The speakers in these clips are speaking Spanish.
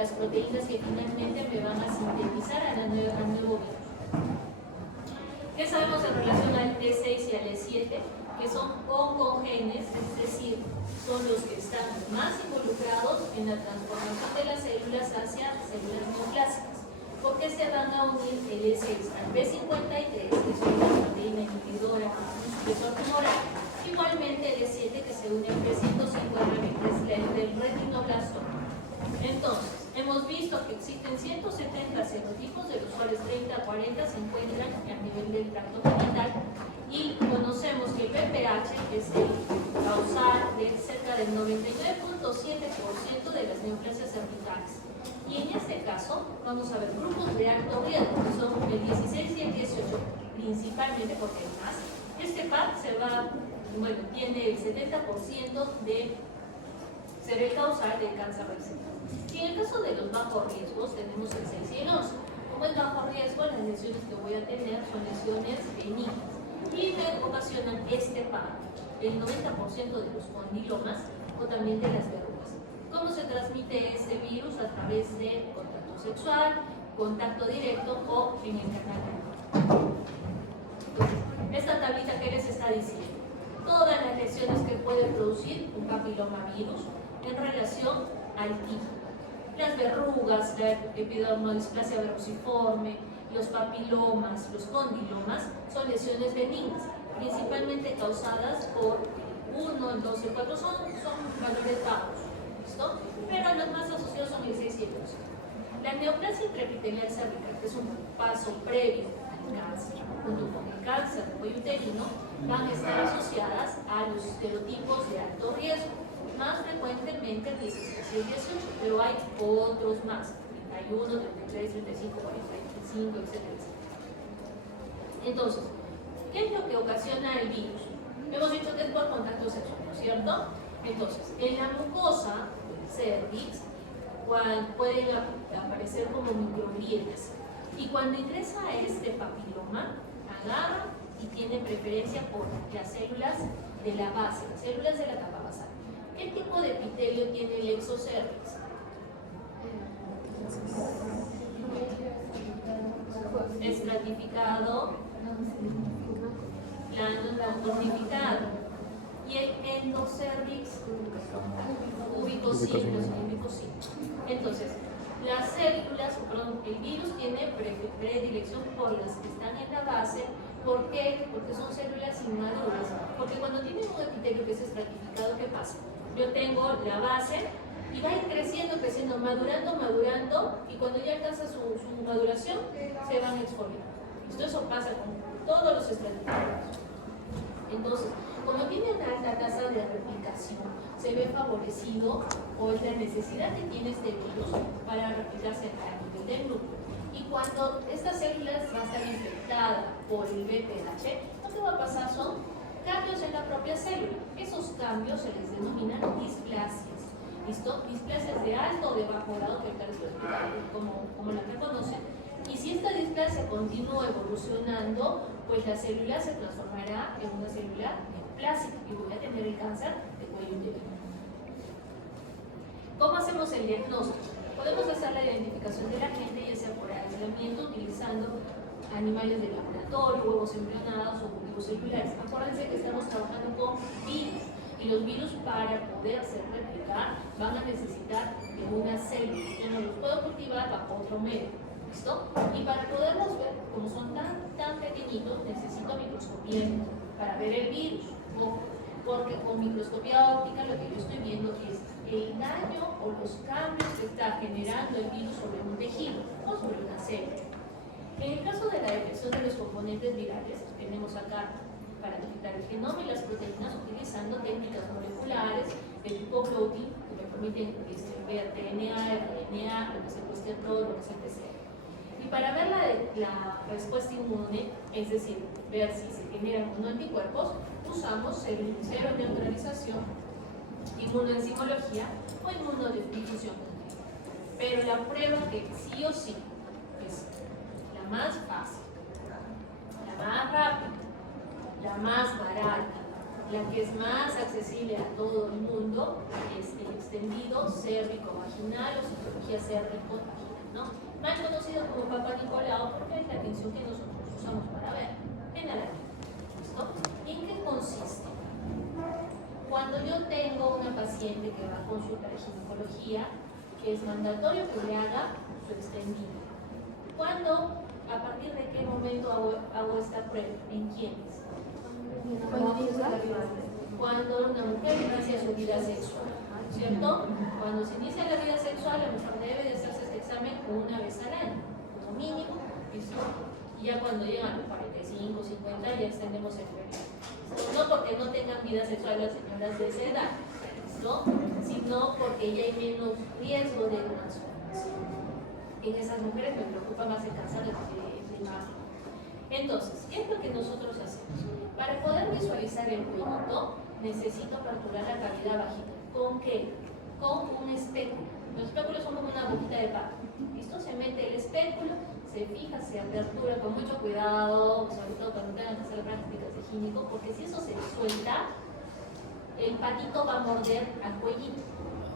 las proteínas que finalmente me van a sintetizar al nuevo virus. ¿Qué sabemos en relación al T6 y al E7? Que son oncogenes, es decir, son los que están más involucrados en la transformación de las células hacia células neoplásicas. ¿Por qué se van a unir el E6 al P53, que es una proteína inhibidora de supresor tumoral? Igualmente el E7 que se une al P105RB, que es el del retinoblastoma. Entonces, hemos visto que existen 170 serotipos, de los cuales 30 a 40 se encuentran a nivel del tracto genital, y conocemos que el VPH es el causal de cerca del 99.7% de las neoplasias cervicales. Y en este caso, vamos a ver grupos de alto riesgo, que son el 16 y el 18, principalmente porque además este par tiene el 70% de ser el causal del cáncer del seno. Y en el caso de los bajos riesgos, tenemos el 6 y el 11. Como es bajo riesgo, las lesiones que voy a tener son lesiones benignas y me ocasionan este par, el 90% de los condilomas o también de las verrugas. ¿Cómo se transmite este virus? A través de contacto sexual, contacto directo o en el canal anal. Entonces, esta tablita que les está diciendo todas las lesiones que puede producir un papilomavirus en relación al tipo. Las verrugas, la epidermodisplasia verruciforme, los papilomas, los condilomas son lesiones benignas, principalmente causadas por 1, el 2 y el 4 son valores bajos, ¿listo? Pero los más asociados son el 6 y el 12. La neoplasia intraepitelial cervical, que es un paso previo al cáncer, junto con el cáncer de cuello uterino, van a estar asociadas a los serotipos de alto riesgo, más frecuentemente el 16 y el 18, pero hay otros más, 31, 33, 35, 45, etc. Entonces, ¿qué es lo que ocasiona el virus? Hemos dicho que es por contacto sexual, ¿no es cierto? Entonces, en la mucosa cervix pueden aparecer como microgrietas, y cuando ingresa a este papiloma, agarra y tiene preferencia por las células de la base, las células de la capa basal. ¿Qué tipo de epitelio tiene el exocervix? Estratificado, plano no cornificado. Y el endocervix, ubicocíneo. Entonces, las células, el virus tiene predilección por las que están en la base. ¿Por qué? Porque son células inmaduras. Porque cuando tienen un epitelio que es estratificado, ¿qué pasa? Yo tengo la base y va a ir creciendo, madurando, y cuando ya alcanza su maduración, se van a exfoliar. Eso pasa con todos los estratificados. Entonces, como tiene una alta tasa de replicación, se ve favorecido, o es la necesidad que tiene este virus para replicarse a nivel del núcleo. Y cuando estas células van a estar infectadas por el VPH, lo que va a pasar son cambios en la propia célula. Esos cambios se les denominan displasias. ¿Listo? Displasias de alto o de bajo grado, que ahorita les voy a explicar como la que conocen. Y si esta displasia continúa evolucionando, pues la célula se transformará en una célula neoplásica y voy a tener el cáncer de cuello uterino. ¿Cómo hacemos el diagnóstico? Podemos hacer la identificación de la gente, ya sea por aislamiento, utilizando animales de laboratorio, huevos embrionados o cultivos celulares. Acuérdense que estamos trabajando con virus, y los virus, para poderse replicar, van a necesitar de una célula. Yo no los puedo cultivar bajo otro medio. ¿Listo? Y para poderlos ver, como son tan pequeñitos, necesito microscopía para ver el virus. Porque con microscopía óptica lo que yo estoy viendo es el daño o los cambios que está generando el virus sobre un tejido o sobre una célula. En el caso de la detección de los componentes virales, tenemos acá para detectar el genoma y las proteínas utilizando técnicas moleculares de tipo protein, que me permiten ver DNA, RNA, lo que es el colesterol, lo que es el PCR. Y para ver la respuesta inmune, es decir, ver si se generan o no anticuerpos, usamos seroneutralización, inmunoenzimología o inmunodifusión. Pero la prueba que sí o sí es la más fácil, la más rápida, la más barata La que es más accesible a todo el mundo es el extendido cérvico-vaginal o citología cérvico-vaginal, ¿no? Más conocido como Papa Nicolau porque es la atención que nosotros usamos para ver generalmente. ¿Listo? ¿Y en qué consiste? Cuando yo tengo una paciente que va a consulta de ginecología, que es mandatorio que le haga su extendido. ¿Cuándo? ¿A partir de qué momento hago esta prueba? ¿En quiénes? Cuando una mujer inicia su vida sexual, ¿cierto? Cuando se inicia la vida sexual, la mujer debe de hacerse este examen una vez al año, como mínimo, ¿listo? Y ya cuando llegan a los 45, 50, ya extendemos el periodo. No porque no tengan vida sexual las señoras de esa edad, ¿no? Sino porque ya hay menos riesgo de una transformación. En esas mujeres me preocupa más el cáncer de mama. Entonces, ¿qué es lo que nosotros hacemos? Para poder visualizar el punto, necesito aperturar la cavidad vaginal. ¿Con qué? Con un espéculo. Los espéculos son como una boquita de pato. ¿Listo? Se mete el espéculo, se fija, se apertura con mucho cuidado, sobre todo cuando tengan que hacer prácticas de gínico, porque si eso se suelta, el patito va a morder al cuellito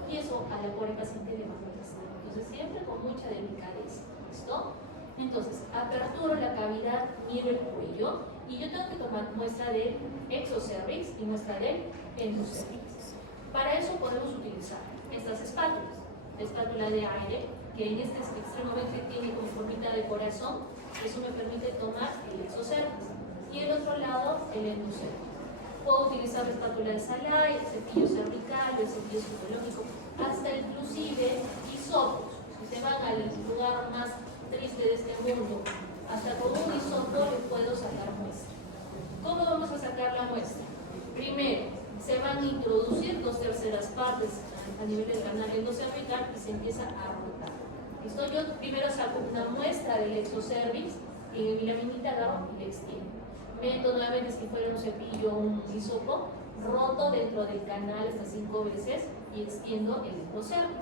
y eso a la pobre paciente le va a molestar. Entonces, siempre con mucha delicadeza. ¿Listo? Entonces, aperturo la cavidad, miro el cuello y yo tengo que tomar muestra del exocervix y muestra del endocervix. Para eso podemos utilizar estas espátulas. La espátula de aire, que en este extremo tiene como formita de corazón, eso me permite tomar el exocervix. Y el otro lado, el endocervix. Puedo utilizar la espátula de Salai, el cepillo cervical, el cepillo psicológico, hasta inclusive hisopos. Si se van al lugar más triste de este mundo, hasta con un hisopo le puedo sacar muestra. ¿Cómo vamos a sacar la muestra? Primero, se van a introducir 2/3 partes a nivel del canal endocervical y se empieza a rotar. ¿Listo? Yo primero saco una muestra del exocervix y en mi laminita agarro y le extiendo. Meto nuevamente, si fuera un cepillo o un hisopo, roto dentro del canal hasta 5 veces y extiendo el endocervix.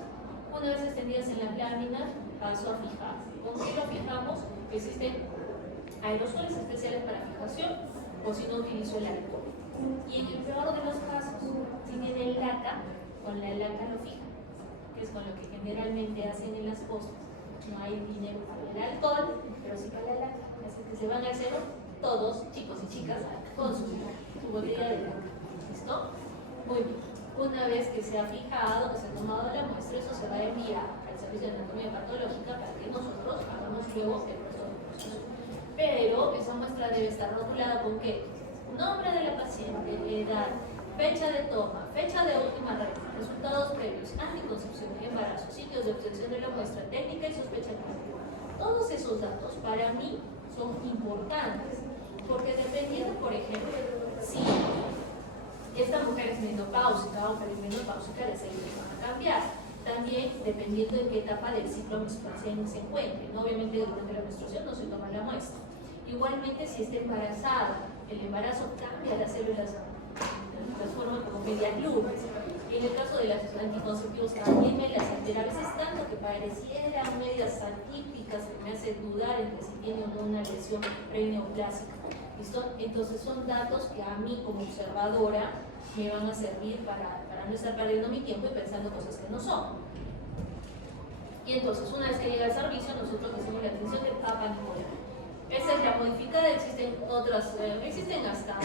Una vez extendidas en las láminas, paso a fijar. ¿Con qué lo fijamos? Existen aerosoles especiales para fijación, o si no utilizo el alcohol. Y en el peor de los casos, si tienen laca, con la laca lo fijan, que es con lo que generalmente hacen en las costas. No hay dinero para el alcohol, pero sí para la laca. Así que se van al cero todos, chicos y chicas, con su botella de laca. ¿Listo? Muy bien. Una vez que se ha fijado, que se ha tomado la muestra, eso se va a enviar al servicio de anatomía patológica para que nosotros hagamos luego el resto del proceso. Pero esa muestra debe estar rotulada con ¿qué? Nombre de la paciente, edad, fecha de toma, fecha de última regla, resultados previos, anticoncepción y embarazo, sitios de obtención de la muestra, técnica y sospecha clínica. Todos esos datos para mí son importantes, porque dependiendo, por ejemplo, si esta mujer es menopáusica o perimenopáusica, las leyes van a cambiar. También dependiendo de qué etapa del ciclo menstrual se encuentre, ¿no? Obviamente durante la menstruación no se toma la muestra. Igualmente si está embarazada, el embarazo cambia las células, las transforma como mediaglubes. Y en el caso de los anticonceptivos también me las altera, a veces tanto que parecieran medias atípicas que me hace dudar entre si tiene o no una lesión preneoplásica. ¿Listo? Entonces son datos que a mí como observadora me van a servir para no estar perdiendo mi tiempo y pensando cosas que no son. Y entonces una vez que llega al servicio nosotros hacemos la atención del Papa Nicolau. Esa es la modificada, existen otras, existen hasta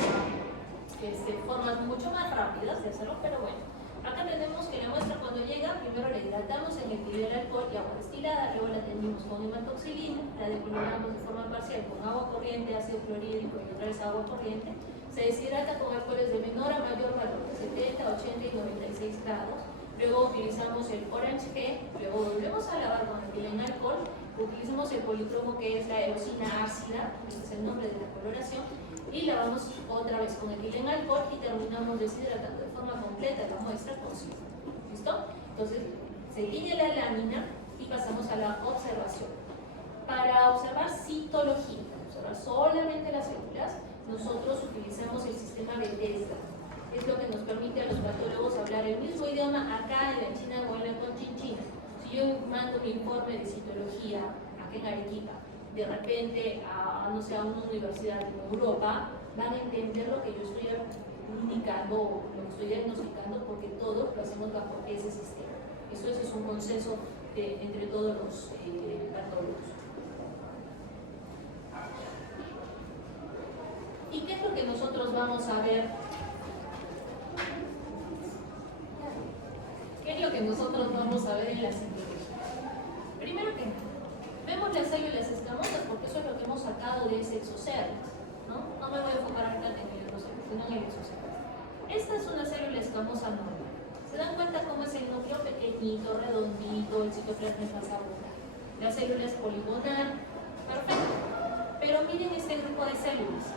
formas mucho más rápidas de hacerlo, pero bueno. Acá tenemos que la muestra cuando llega, primero la hidratamos en etileno alcohol y agua destilada, luego la atendimos con hematoxilina, la decoloramos de forma parcial con agua corriente, ácido clorhídrico y otra vez agua corriente, se deshidrata con alcoholes de menor a mayor valor, de 70, 80 y 96 grados, luego utilizamos el Orange G, luego volvemos a lavar con etileno alcohol, utilizamos el policromo que es la eosina ácida, que es el nombre de la coloración, y lavamos otra vez con etileno alcohol y terminamos deshidratando de forma completa la muestra con cieno. ¿Listo? Entonces se tiñe la lámina y pasamos a la observación. Para observar citología, observar solamente las células, nosotros utilizamos el sistema Bethesda. Es lo que nos permite a los patólogos hablar el mismo idioma acá en la China o en la Conchinchina. Si yo mando mi informe de citología acá en Arequipa, de repente a, no sé, a una universidad en Europa, van a entender lo que yo estoy indicando, lo que estoy diagnosticando, porque todos lo hacemos bajo ese sistema. Eso es un consenso entre todos los patólogos. ¿Y qué es lo que nosotros vamos a ver? ¿Qué es lo que nosotros vamos a ver en la citología? Primero que nada, vemos las células escamosas porque eso es lo que hemos sacado de ese exocervix, ¿no? No me voy a enfocar acá en el exocervix, sino en el exocervix. Esta es una célula escamosa normal. ¿Se dan cuenta cómo es el núcleo pequeñito, redondito, el citoplasma es más abundante? La célula es poligonal, perfecto. Pero miren este grupo de células.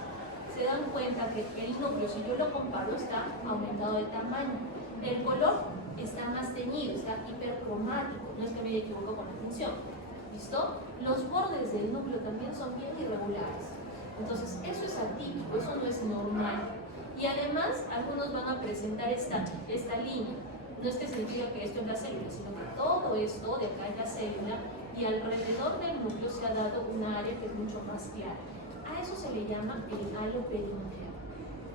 Se dan cuenta que el núcleo, si yo lo comparo, está aumentado de tamaño. El color está más teñido, está hipercromático, no es que me haya equivocado con la función. ¿Listo? Los bordes del núcleo también son bien irregulares. Entonces, eso es atípico, eso no es normal. Y además, algunos van a presentar esta línea. No es que significa que esto es la célula, sino que todo esto de acá es la célula y alrededor del núcleo se ha dado una área que es mucho más clara. A eso se le llama el halo perinuclear.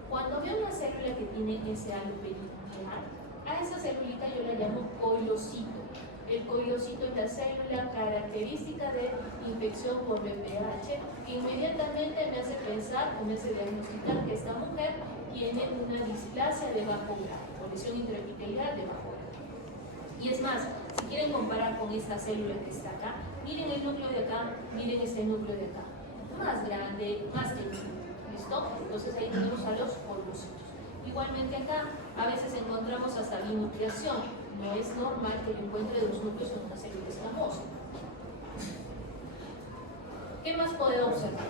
Cuando veo una célula que tiene ese halo perinuclear, a esa celulita yo la llamo coilocito. El coilocito es la célula característica de infección por VPH que inmediatamente me hace pensar o me hace diagnosticar que esta mujer tiene una displasia de bajo grado o lesión intraepitelial de bajo grado. Y es más, si quieren comparar con esta célula que está acá, miren el núcleo de acá, miren este núcleo de acá. Más grande, más teñido. ¿Listo? Entonces ahí tenemos a los coilocitos. Igualmente acá, a veces encontramos hasta binucleación. No es normal que yo encuentre dos núcleos en una célula escamosa. ¿Qué más puedo observar?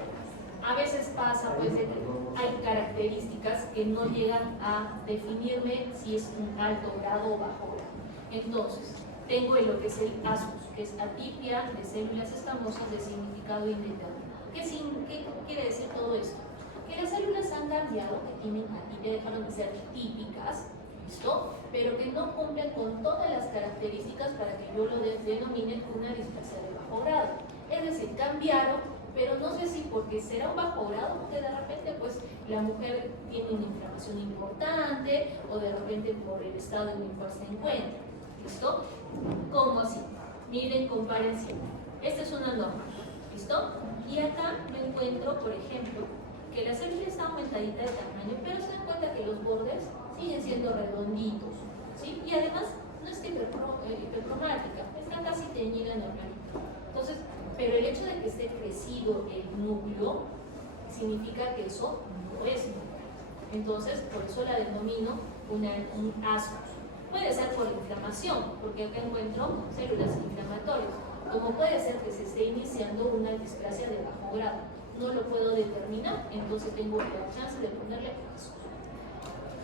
A veces pasa pues de que hay características que no llegan a definirme si es un alto grado o bajo grado. Entonces, tengo lo que es el ASCUS, que es atipia de células escamosas de significado indeterminado. ¿Qué quiere decir todo esto? Que las células han cambiado, que tienen atipia, dejaron de ser típicas, ¿listo? Pero que no cumplen con todas las características para que yo lo denomine una displasia de bajo grado. Es decir, cambiaron, pero no sé si porque será un bajo grado, porque de repente pues la mujer tiene una inflamación importante o de repente por el estado en el cual se encuentra. ¿Listo? ¿Cómo así? Miren, comparen siempre. Esta es una norma. ¿Listo? Y acá me encuentro, por ejemplo, que la célula está aumentadita de tamaño, pero se dan cuenta que los bordes siguen siendo redonditos, ¿sí? Y además no es hipercromática, está casi teñida normalita. Entonces, pero el hecho de que esté crecido el núcleo significa que eso no es normal. Entonces, por eso la denomino un ASCUS. Puede ser por inflamación, porque acá encuentro células inflamatorias, como puede ser que se esté iniciando una displasia de bajo grado. No lo puedo determinar, entonces tengo la chance de ponerle ASCUS.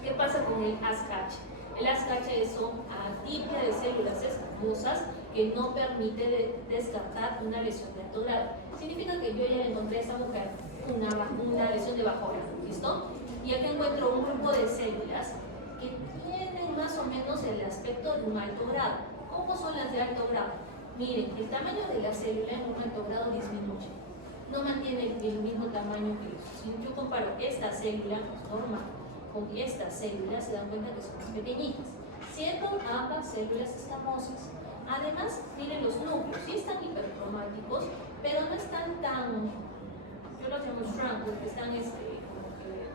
¿Qué pasa con el ASCH? El ASCH es una atipia de células escamosas que no permite descartar una lesión de alto grado. Significa que yo ya le encontré a esa mujer una lesión de bajo grado, ¿listo? Y aquí encuentro un grupo de células que tienen más o menos el aspecto de un alto grado. ¿Cómo son las de alto grado? Miren, el tamaño de la célula en un alto grado disminuye. No mantiene el mismo tamaño que los. Si yo comparo esta célula normal con estas células, se dan cuenta que son más pequeñitas, siendo ambas células escamosas. Además, miren los núcleos, sí están hipercromáticos, pero no están tan, yo los llamo shrunk, porque están como que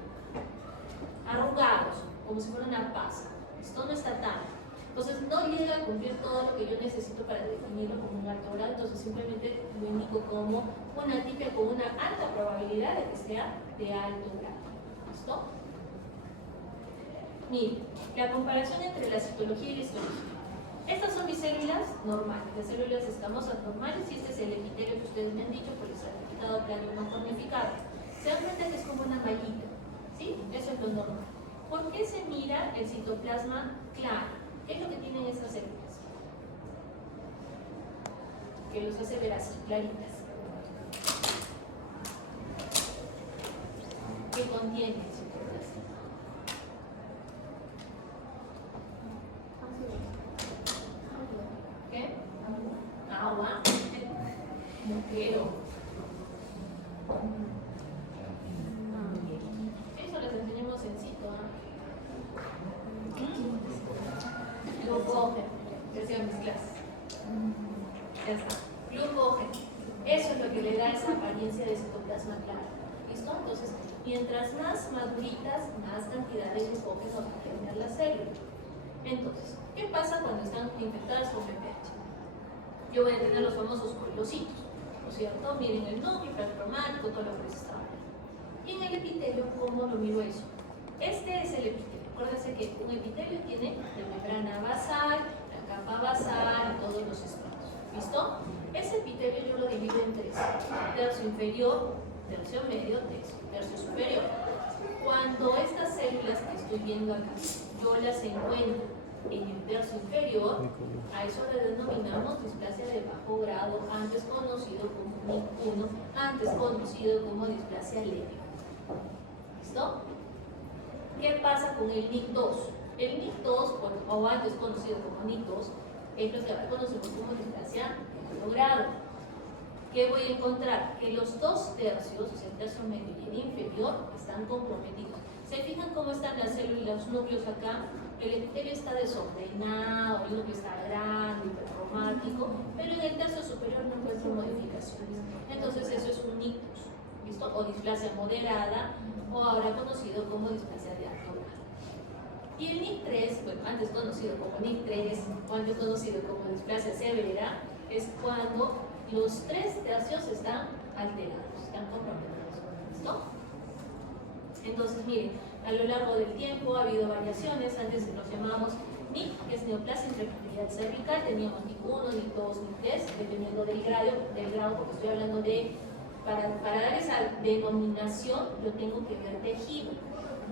arrugados, como si fuera una pasa. Esto no está tan. Entonces, no llega a cumplir todo lo que yo necesito para definirlo como un alto grado, entonces simplemente lo indico como una atipia con una alta probabilidad de que sea de alto grado. ¿Listo? Miren, la comparación entre la citología y la histología. Estas son mis células normales, las células escamosas normales, y este es el epitelio que ustedes me han dicho por el certificado plano formificado. Se dan cuenta que es como una mallita, ¿sí? Eso es lo normal. ¿Por qué se mira el citoplasma claro? ¿Qué es lo que tienen estas células? Que los hace ver así, claritas. ¿Qué contiene el citoplasma? ¿Qué? Agua. Muquero. Eso les enseñamos en cito, ¿eh? Ya está. Glucógeno. Eso es lo que le da esa apariencia de citoplasma claro. ¿Listo? Entonces, mientras más maduritas, más cantidad de glucógeno va a tener la célula. Entonces, ¿qué pasa cuando están infectadas con VPH? Yo voy a tener los famosos coilocitos, ¿no es cierto? Miren el núcleo, el cromático, todo lo que les estaba hablando. Y en el epitelio, ¿cómo lo miro eso? Este es el epitelio. Acuérdense que un epitelio tiene la membrana basal, la capa basal y todos los estratos. ¿Listo? Ese epitelio yo lo divido en tres: tercio inferior, tercio medio, tercio superior. Cuando estas células que estoy viendo acá, yo las encuentro en el tercio inferior, a eso le denominamos displasia de bajo grado, antes conocido como NIC1, antes conocido como displasia leve. ¿Listo? ¿Qué pasa con el NIC2? El NIC2, o antes conocido como NIC2, es lo que ahora conocemos como displasia de alto grado. ¿Qué voy a encontrar? Que los dos tercios, o sea, el tercio medio y el inferior, están comprometidos. ¿Se fijan cómo están las células, los núcleos acá? El epitelio está desordenado, el núcleo está grande, hipercromático, pero en el tercio superior no encuentro modificaciones. Entonces eso es un ictus, ¿listo? O displasia moderada, o ahora conocido como displasia de alto grado. Y el NIC3, bueno, antes conocido como NIC3, o antes conocido como displasia severa, es cuando los tres tercios están alterados, están comprometidos. ¿Listo? Entonces, miren, a lo largo del tiempo ha habido variaciones. Antes los llamábamos NIC, que es neoplasia intraepitelial cervical, teníamos NIC1, NIC2, NIC3, dependiendo del grado, porque estoy hablando de, para dar esa denominación, yo tengo que ver tejido,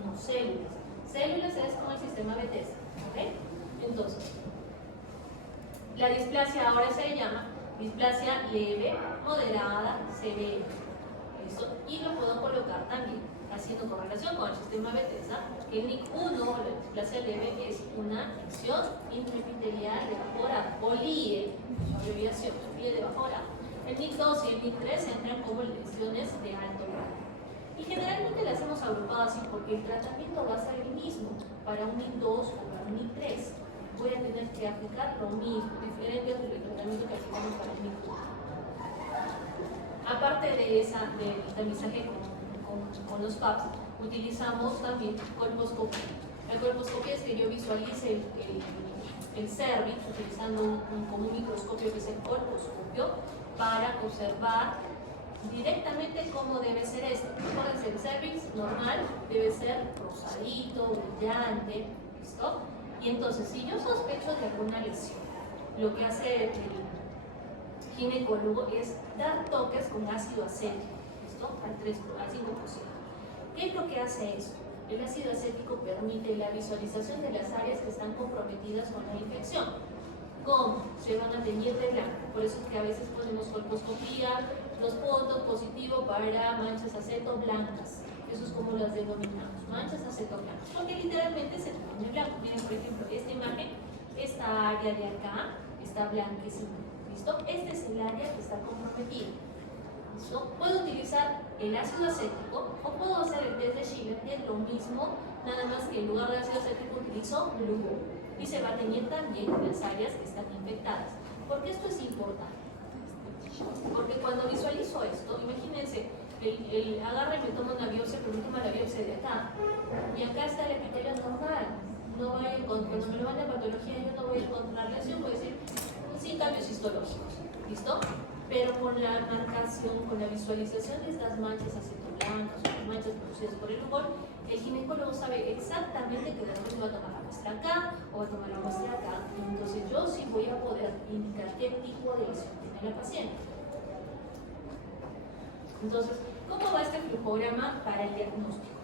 no células. Células es como el sistema Bethesda, ¿ok? Entonces, la displasia ahora se le llama displasia leve, moderada, severa. ¿Listo? Y lo puedo colocar también haciendo correlación con el sistema Bethesda, que el NIC1, la displasia leve, es una lesión intraepitelial de bajo grado, o LIE, su abreviación, LIE de bajo grado. El NIC2 y el NIC3 entran como lesiones de alto grado. Y generalmente las hemos agrupado así porque el tratamiento va a ser el mismo para un NIC2 o para un NIC3. Voy a tener que aplicar lo mismo, diferente del tratamiento que aplicamos para el NIC1. Aparte del tamizaje con los PAPs, utilizamos también colposcopía. La colposcopía es que yo visualice el cervix utilizando como un microscopio que es el colposcopio para observar directamente cómo debe ser esto. Acuérdense, el cervix normal debe ser rosadito, brillante, ¿listo? Y entonces, si yo sospecho de alguna lesión, lo que hace el ginecólogo es dar toques con ácido acético, ¿listo? Al 5%. ¿Qué es lo que hace esto? El ácido acético permite la visualización de las áreas que están comprometidas con la infección. ¿Cómo? Se van a teñir de blanco. Por eso es que a veces ponemos colposcopía, los puntos positivos para manchas aceto blancas. Eso es como las denominamos, manchas aceto blancas. Porque literalmente se teñe blanco. Miren, por ejemplo, esta imagen, esta área de acá está blanquecina. ¿Listo? Este es el área que está comprometida. ¿Listo? Puedo utilizar el ácido acético o puedo hacer el test de Schiller, que es lo mismo, nada más que en lugar de ácido acético utilizo flúor. Y se va a teñir también las áreas que están infectadas. ¿Por qué esto es importante? Porque cuando visualizo esto, imagínense, agarra y me toma una biopsia, pero me toma la biopsia de acá. Y acá está el epitelio normal. No vaya cuando me lo van a patología, yo no voy a encontrar lesión, voy a decir, sin cambios histológicos. ¿Listo? Pero con la marcación, con la visualización de estas manchas acetoblancas o las manchas producidas por el humor, el ginecólogo sabe exactamente que después va a tomar la muestra acá o va a tomar la muestra acá. Entonces yo sí voy a poder indicar qué tipo de lesión tiene la paciente. Entonces, ¿cómo va este flujograma para el diagnóstico?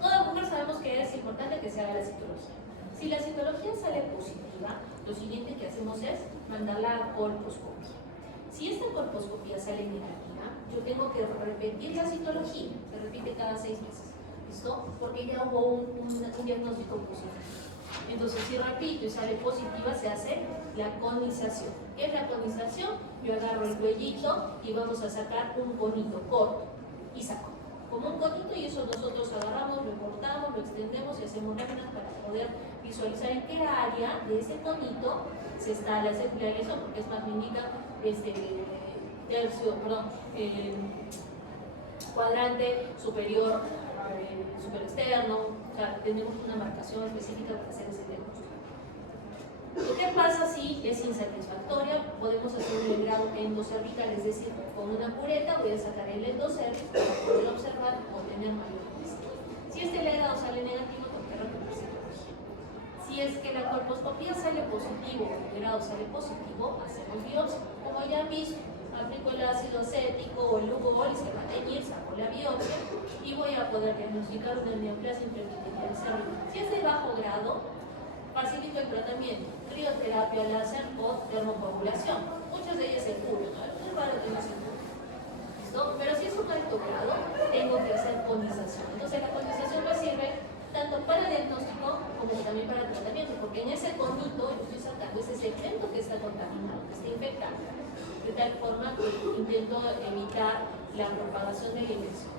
Toda mujer sabemos que es importante que se haga la citología. Si la citología sale positiva, lo siguiente que hacemos es mandarla a colposcopía. Si esta colposcopía sale negativa, yo tengo que repetir la citología. Se repite cada 6 meses. ¿Listo? Porque ya hubo un diagnóstico positivo. Entonces, si repito y sale positiva, se hace la conización. ¿Qué es la conización? Yo agarro el cuellito y vamos a sacar un conito corto y saco. Como un conito, y eso nosotros agarramos, lo cortamos, lo extendemos y hacemos láminas para poder visualizar en qué área de ese conito se está la lesión, porque es más, me indica cuadrante superior, super externo, o sea, tenemos una marcación específica para hacer ese diagnóstico. ¿Qué pasa si es insatisfactoria? Podemos hacer un legrado endocervical, es decir, con una cureta voy a sacar el endocervix para poder observar o tener mayor intensidad. Si este legrado sale negativo, tengo que repetir citología. Si es que la colposcopía sale positivo, el legrado sale positivo, hacemos biopsia. Como ya han visto, aplico el ácido acético o el lugol y se va a teñir, saco la biopsia y voy a poder diagnosticar una neoplasia intraepitelial cervical. Si es de bajo grado, facilito el tratamiento, crioterapia láser o termocoagulación. Muchas de ellas se cubren, ¿no? Algunos varios de ellos se cubren. ¿Listo? Pero si es un alto grado, tengo que hacer conización. Entonces la conización me sirve tanto para diagnóstico como también para tratamiento, porque en ese conducto yo estoy sacando ese segmento que está contaminado, que está infectado. De tal forma que intento evitar la propagación de la infección.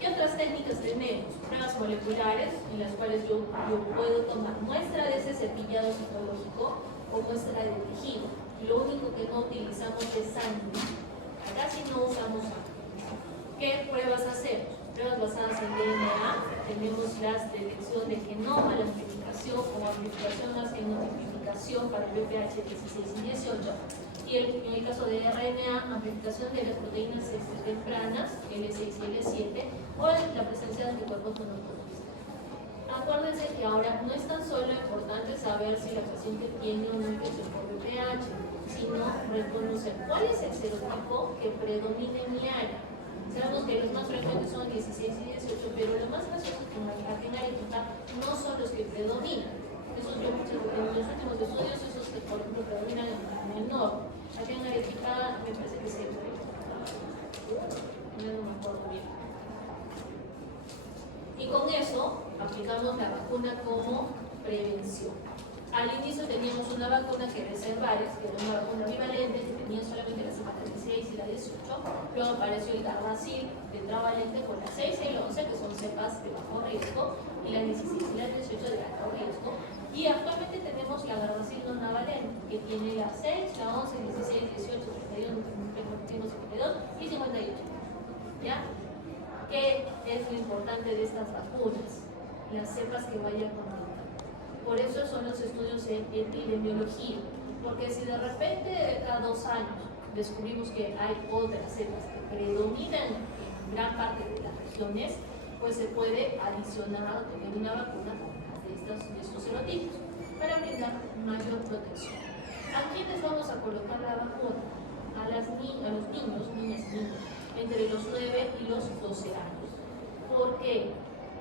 ¿Qué otras técnicas tenemos? Pruebas moleculares en las cuales yo puedo tomar muestra de ese cepillado citológico o muestra de tejido. Lo único que no utilizamos es sangre. Acá sí no usamos sangre. ¿Qué pruebas hacemos? Pruebas basadas en DNA. Tenemos la detección de genoma, la amplificación como amplificación más genotipificación para el BPH 16 y 18. Y en el caso de RNA, amplificación de las proteínas tempranas, L6 y L7, o la presencia de anticuerpos monoclonales. Acuérdense que ahora no es tan solo importante saber si la paciente tiene una infección por BPH, sino reconocer cuál es el serotipo que predomina en mi área. Sabemos que los más frecuentes son 16 y 18, pero lo más gracioso es que aquí en Arequipa no son los que predominan. Esos yo en los últimos estudios, esos que por ejemplo predominan en el norte. Aquí en Arequipa me parece que sí, no me acuerdo bien. Y con eso aplicamos la vacuna como prevención. Al inicio teníamos una vacuna que era Cervarix, que era una vacuna bivalente, que tenía solamente la cepa 16 y la 18. Luego apareció el Gardasil tetravalente con la 6 y el 11, que son cepas de bajo riesgo, y la 16 y la 18 de alto riesgo. Y actualmente tenemos la Gardasil nonavalente, que tiene la 6, la 11, 16, 18, 31, 52 y 58. ¿Ya? ¿Qué es lo importante de estas vacunas? Las cepas que vaya con. Por eso son los estudios en epidemiología, porque si de repente cada 2 años descubrimos que hay otras cepas que predominan en gran parte de las regiones, pues se puede adicionar o tener una vacuna de estos serotipos para brindar mayor protección. ¿A quiénes vamos a colocar la vacuna? A los niños, niñas y niños, entre los 9 y los 12 años. ¿Por qué?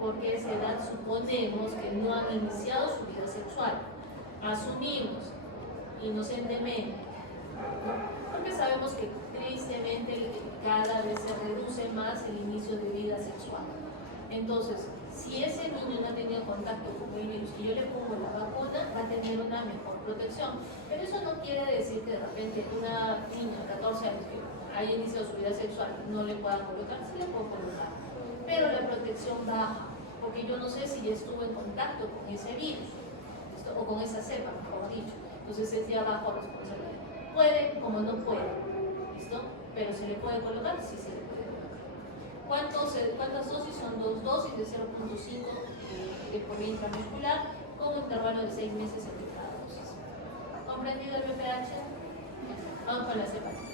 Porque a esa edad suponemos que no han iniciado su vida sexual. Asumimos inocentemente, ¿no? Porque sabemos que tristemente cada vez se reduce más el inicio de vida sexual. Entonces, si ese niño no ha tenido contacto con el virus y yo le pongo la vacuna, va a tener una mejor protección. Pero eso no quiere decir que de repente una niña de 14 años que haya iniciado su vida sexual no le pueda colocar, sí le puedo colocar. Pero la protección baja, porque yo no sé si ya estuvo en contacto con ese virus, o con esa cepa, mejor dicho. Entonces es ya bajo responsabilidad. Puede como no puede, ¿listo? Pero se le puede colocar, sí se le puede colocar. ¿Cuántas dosis? Son 2 dosis de 0.5 por vía intramuscular, con un intervalo de 6 meses entre cada dosis. ¿Comprendido el BPH? Vamos con las hepatitis.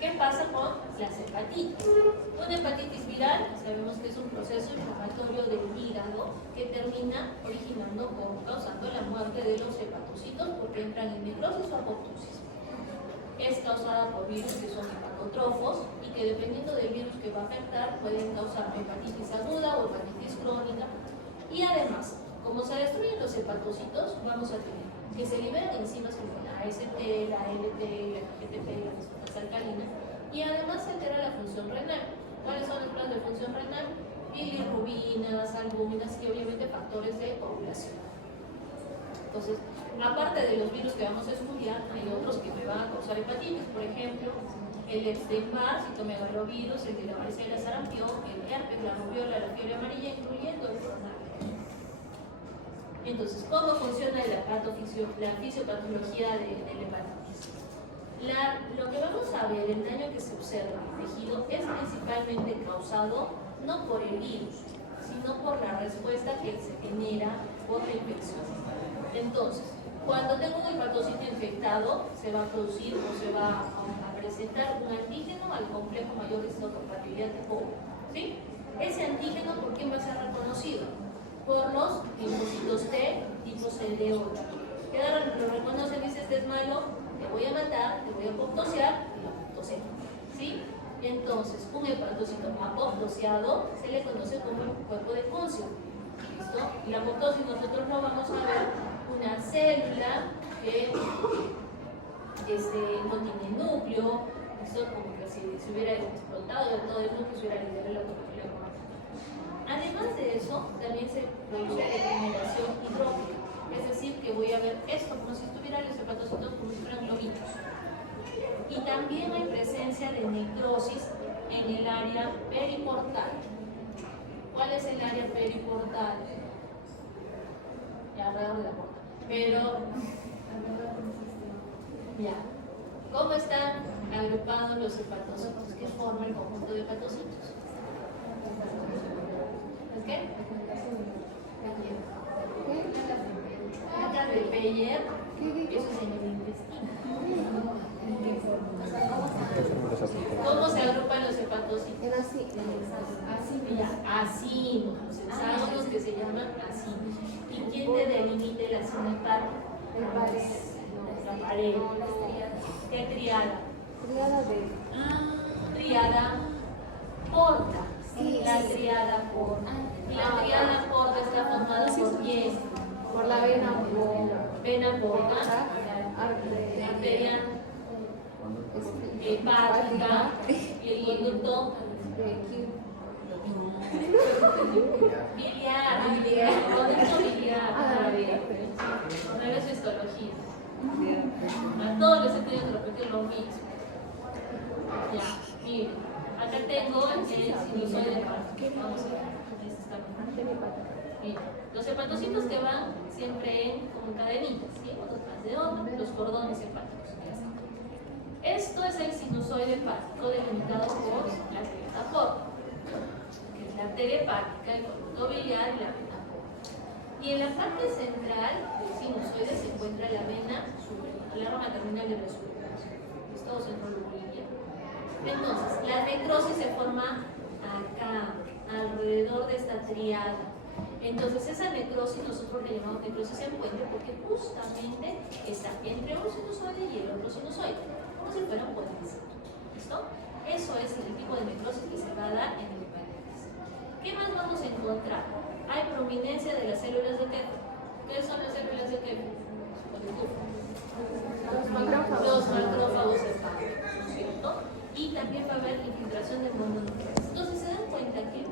¿Qué pasa con las hepatitis? Una hepatitis viral, sabemos que es un proceso inflamatorio del hígado que termina originando o causando la muerte de los hepatocitos porque entran en necrosis o apoptosis. Es causada por virus que son hepatotrófos y que dependiendo del virus que va a afectar pueden causar hepatitis aguda o hepatitis crónica. Y además, como se destruyen los hepatocitos, vamos a tener que se liberan enzimas como la AST, la LT, la GTP, la fosfatasa alcalina, y además se altera la función renal. ¿Cuáles son los planos de función renal? Bilirrubinas, albúminas y obviamente factores de coagulación. Entonces, aparte de los virus que vamos a estudiar, hay otros que me van a causar hepatitis, por ejemplo, el Epstein-Barr, citomegalovirus, el de la varicela, sarampión, el herpes, la rubiola, la fiebre amarilla, incluyendo el coronavirus. Entonces, ¿cómo funciona la fisiopatología de la hepatitis? Lo que vamos a ver, el daño que se observa en el tejido es principalmente causado no por el virus, sino por la respuesta que se genera por la infección. Entonces, cuando tengo un hepatocito infectado, se va a producir o se va a presentar un antígeno al complejo mayor de histocompatibilidad tipo 1. ¿Sí? Ese antígeno, ¿por quién va a ser reconocido? Por los linfocitos T tipo CD8. Que ahora lo reconocen, dice, este es malo, te voy a matar, te voy a apoptosear y lo apoptosea. ¿Sí? Entonces, un hepatocito apoptoseado se le conoce como el cuerpo de Poncio. ¿Listo? Y la apoptosis nosotros lo vamos a ver una célula que no tiene núcleo, ¿listo? Como que si hubiera explotado de todo el núcleo, se hubiera liberado la autopilogía. Además de eso, también se produce regeneración hidrógena, es decir, que voy a ver esto como si estuvieran los hepatocitos como si fueran globitos. Y también hay presencia de necrosis en el área periportal. ¿Cuál es el área periportal? Alrededor de la puerta. Pero, ya. ¿Cómo están agrupados los hepatocitos? ¿Qué forma el conjunto de hepatocitos? ¿Es qué? Placas de Peyer, eso es en el intestino. ¿Cómo se agrupan los hepatocitos? Así, los hexágonos que se llaman así. ¿Y quién te delimita la zona hepática? La pared. ¿Qué triada? Triada porta. La triada porta. Y la triada porta está formada por quién? Por la vena porta, arteria hepática y el conducto biliar, conducto biliar. No es histología. A todos les he tenido que repetir lo mismo. Ya, miren, acá tengo el sinusoide hepático. Vamos a ver. Miren, los hepatocitos que van siempre como cadenitas, ¿sí? Uno tras de otro, los cordones hepáticos. Esto es el sinusoide hepático delimitado por la arteria porta, que es la arteria hepática, el conducto biliar y la vena porta. Y en la parte central del sinusoide se encuentra la vena superior, la rama terminal de la superior. Es todo centrolobulilla. Entonces, la necrosis se forma acá, alrededor de esta triada. Entonces, esa necrosis nosotros le llamamos necrosis en puente porque justamente está entre un sinusoide y el otro sinusoide, como si fueran puentes. ¿Listo? Eso es el tipo de necrosis que se va a dar en el hepatitis. ¿Qué más vamos a encontrar? Hay prominencia de las células de Kepler. ¿Qué son las células de Kepler? Los macrófagos hepáticos, ¿no es cierto? Y también va a haber infiltración de mononucleares. Entonces, se dan cuenta que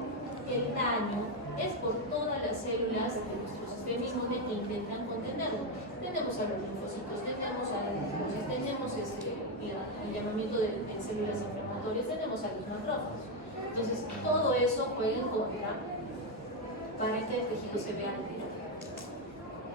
el daño es por todas las células de nuestro sistema inmune que intentan contenerlo. Tenemos a los linfocitos, tenemos a la necrosis, tenemos el llamamiento de células inflamatorias, tenemos a los macrófagos. Entonces, todo eso juega en contra para que el tejido se vea alterado.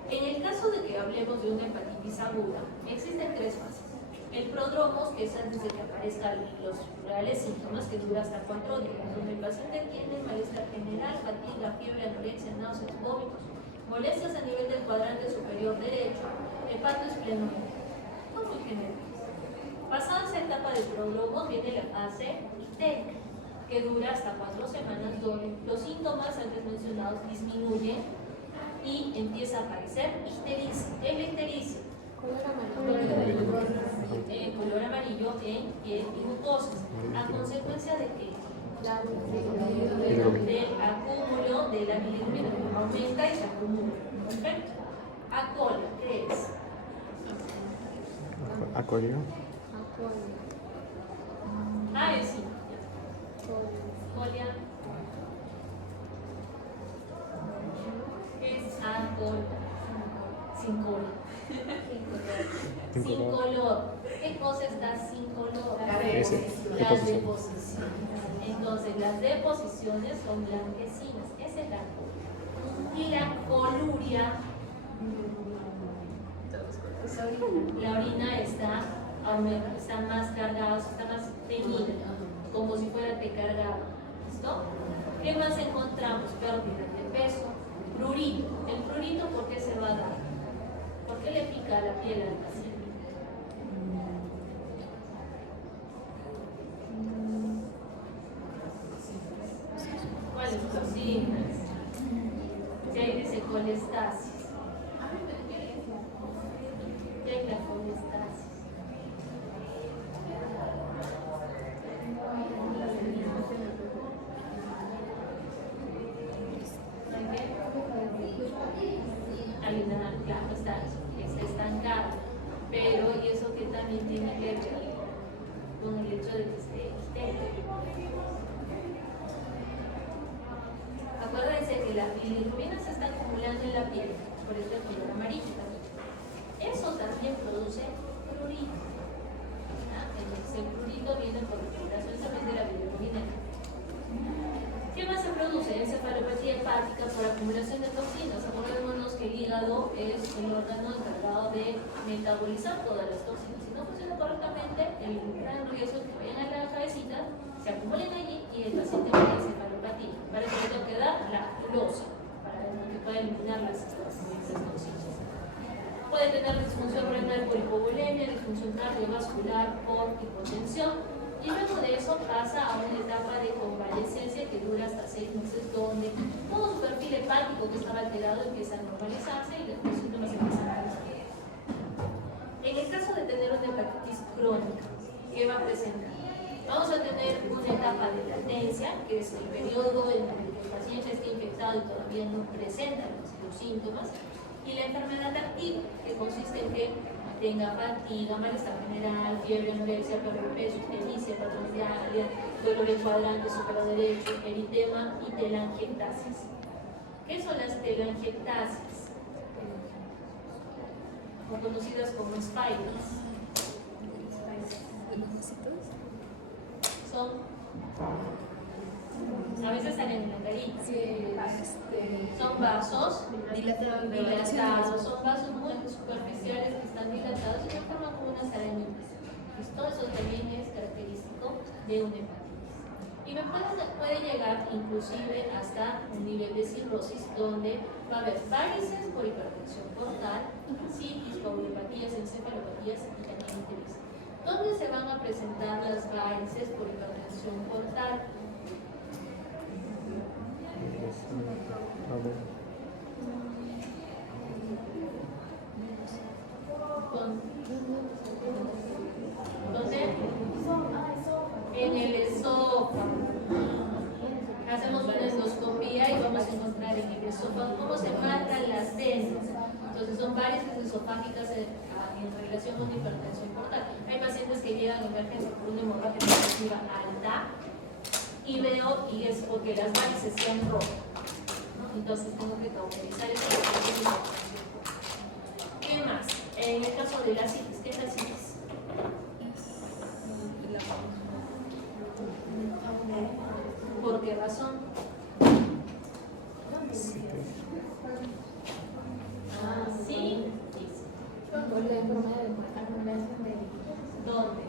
En el caso de que hablemos de una hepatitis aguda, existen tres fases. El prodromos, que es antes de que aparezcan los reales síntomas, que dura hasta 4 días, donde el paciente tiene malestar general, fatiga, fiebre, anorexia, náuseas, vómitos, molestias a nivel del cuadrante superior derecho, hepatoesplenomegalia. Son muy generales. Pasada esa etapa del prodromos viene la fase ictérica, que dura hasta 4 semanas, donde los síntomas antes mencionados disminuyen y empieza a aparecer ictericia. ¿Qué es la ictericia? Color amarillo en piel y mucosas. ¿A consecuencia de qué? Del acúmulo de la bilirrubina. Aumenta y se acumula. Perfecto. Acolia, ¿qué es? Acolio. Sí. Colia. ¿Qué es acolia? Sin cola. Sin color. ¿Qué cosa está sin color? La deposición. Entonces, las deposiciones son blanquecinas. Esa es la cola. Y la coluria La orina está más cargada, está más teñida, como si fuera té cargado. ¿Listo? ¿Qué más encontramos? Pérdida de peso, prurito. ¿El prurito por qué se va a dar? ¿Por qué le pica la piel al paciente? ¿Cuáles son signos? Si hay dice colestasis. ¿Qué hay la colestasis? Hay una, claro, está estancada, pero ¿y eso que también tiene que ver con el hecho de que esté estéril? Acuérdense que la bilirrubina se está acumulando en la piel, por eso el color amarillo. Eso también produce prurito. Entonces el prurito viene por acumulación también de la bilirrubina. ¿Qué más se produce? Encefalopatía hepática por acumulación de toxinas. Acordémonos que el hígado es el órgano encargado de metabolizar todas las toxinas. Si no funciona correctamente, el gran riesgo es que vayan a la cabecita, se acumulen allí y el paciente va a encefalopatía. Para eso le tengo que dar lactosa, para que pueda eliminar las toxinas. Puede tener disfunción renal por hipovolemia, disfunción cardiovascular por hipotensión. Y luego de eso pasa a una etapa de convalescencia que dura hasta 6 meses, donde todo su perfil hepático que estaba alterado empieza a normalizarse y los síntomas empiezan a disminuir. En el caso de tener una hepatitis crónica, ¿qué va a presentar? Vamos a tener una etapa de latencia, que es el periodo en el que el paciente está infectado y todavía no presenta los síntomas, y la enfermedad activa, que consiste en que tenga fatiga, malestar general, fiebre, anorexia, pérdida de peso, ictericia, patología, dolor en cuadrante, superior derecho, eritema y telangiectasis. ¿Qué son las telangiectasis? O conocidas como spikes. Son, a veces salen en la carita. Son vasos dilatados, son vasos muy superficiales que están dilatados y se forman como unas arañitas. Todo eso también es característico de una hepatitis. Y puede llegar inclusive hasta un nivel de cirrosis donde va a haber varices por hipertensión portal, citis, paulopatías, encefalopatías y también ictericia. ¿Dónde se van a presentar las varices por hipertensión portal? ¿Dónde? En el esófago. Hacemos una endoscopía y vamos a encontrar en el esófago cómo se marcan las venas. Entonces son varices esofágicas en relación con hipertensión portal. Hay pacientes que llegan a emergencia por una hemorragia progresiva alta y veo y es porque las varices sean rojas. Entonces tengo que cauterizar esto. ¿Qué más? En el caso de la citis, ¿qué es la citis? ¿Por qué razón? Sí. ¿Dónde?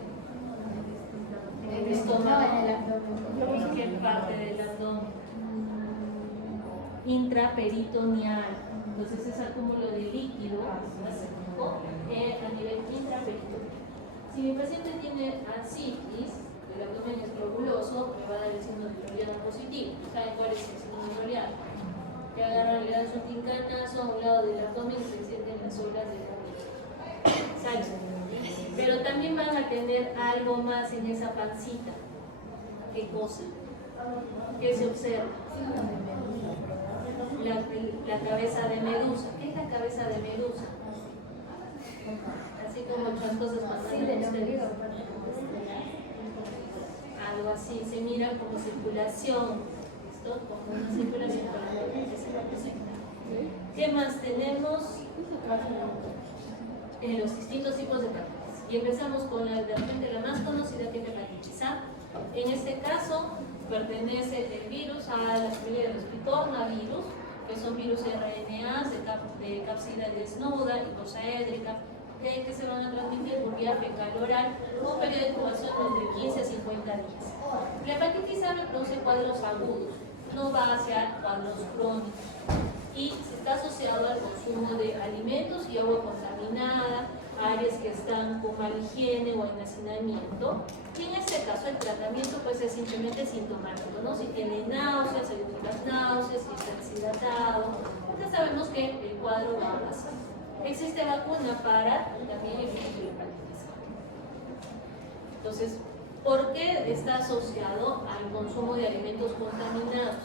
En el estómago. ¿En qué parte del abdomen? Intraperitoneal. Entonces es acúmulo de líquido a nivel intraperitoneal. Si mi paciente tiene ascitis, el abdomen es globuloso, me va a dar el signo de Loriano positivo. ¿Saben cuál es el signo de Loriano? Que agarran, le dan su tincanazo a un lado del abdomen y se sienten las olas del abdomen. ¿Sabes? Pero también van a tener algo más en esa pancita. ¿Qué cosa? ¿Qué se observa? La cabeza de medusa. ¿Qué es la cabeza de medusa? Así como otras cosas mandan ustedes. Algo así, se mira como circulación. ¿Listo? Como una circulación por la que se representa. ¿Qué más tenemos? Los distintos tipos de hepatitis. Y empezamos con la de repente la más conocida, que es la hepatitis A. En este caso pertenece el virus a la familia de los picornavirus, que son virus RNA de cápsida desnuda y cosaédrica, que se van a transmitir por vía fecal oral con un periodo de incubación de 15 a 50 días. La hepatitis A produce cuadros agudos, no va hacia cuadros crónicos y está asociado al consumo de alimentos y agua contaminada, áreas que están con mala higiene o en hacinamiento. Y en este caso el tratamiento pues es simplemente sintomático, ¿no? Si tiene náuseas, hay las náuseas, si está deshidratado, entonces sabemos que el cuadro va a pasar. Existe vacuna para también el virus de la hepatitis A. Entonces, ¿por qué está asociado al consumo de alimentos contaminados?